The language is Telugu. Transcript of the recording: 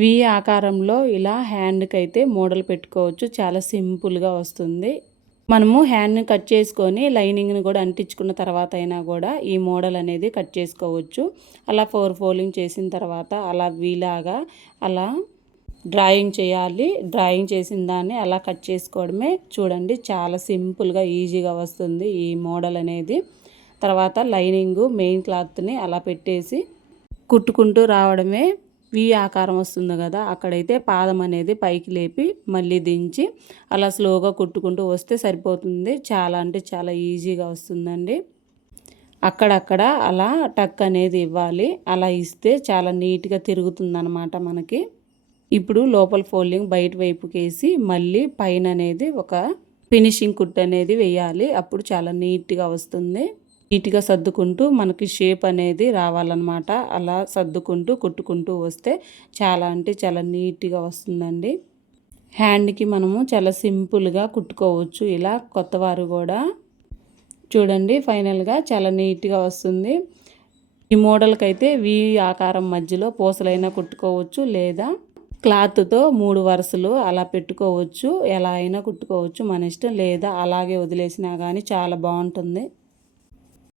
వి ఆకారంలో ఇలా హ్యాండ్కి అయితే మోడల్ పెట్టుకోవచ్చు. చాలా సింపుల్గా వస్తుంది. మనము హ్యాండ్ని కట్ చేసుకొని లైనింగ్ని కూడా అంటించుకున్న తర్వాత అయినా కూడా ఈ మోడల్ అనేది కట్ చేసుకోవచ్చు. అలా 4 ఫోల్డింగ్ చేసిన తర్వాత అలా వీలాగా అలా డ్రాయింగ్ చేయాలి. డ్రాయింగ్ చేసిన దాన్ని అలా కట్ చేసుకోవడమే. చూడండి చాలా సింపుల్గా ఈజీగా వస్తుంది ఈ మోడల్ అనేది. తర్వాత లైనింగు మెయిన్ క్లాత్ని అలా పెట్టేసి కుట్టుకుంటూ రావడమే. వి ఆకారం వస్తుంది కదా, అక్కడైతే పాదం అనేది పైకి లేపి మళ్ళీ దించి అలా స్లోగా కుట్టుకుంటూ వస్తే సరిపోతుంది. చాలా అంటే చాలా ఈజీగా వస్తుందండి. అక్కడక్కడ అలా టక్ అనేది ఇవ్వాలి. అలా ఇస్తే చాలా నీట్గా తిరుగుతుందన్నమాట మనకి. ఇప్పుడు లోపల ఫోల్డింగ్ బయట వైపుకి వేసి మళ్ళీ పైన అనేది ఒక ఫినిషింగ్ కుట్టు అనేది వేయాలి. అప్పుడు చాలా నీట్గా వస్తుంది. నీట్గా సర్దుకుంటూ మనకి షేప్ అనేది రావాలన్నమాట. అలా సర్దుకుంటూ కుట్టుకుంటూ వస్తే చాలా అంటే చాలా నీట్గా వస్తుందండి. హ్యాండ్కి మనము చాలా సింపుల్గా కుట్టుకోవచ్చు. ఇలా కొత్తవారు కూడా చూడండి ఫైనల్గా చాలా నీట్గా వస్తుంది. ఈ మోడల్కి అయితే వి ఆకారం మధ్యలో పూసలైనా కుట్టుకోవచ్చు, లేదా క్లాత్తో 3 వరుసలు అలా పెట్టుకోవచ్చు. ఎలా అయినా కుట్టుకోవచ్చు మన ఇష్టం, లేదా అలాగే వదిలేసినా కానీ చాలా బాగుంటుంది.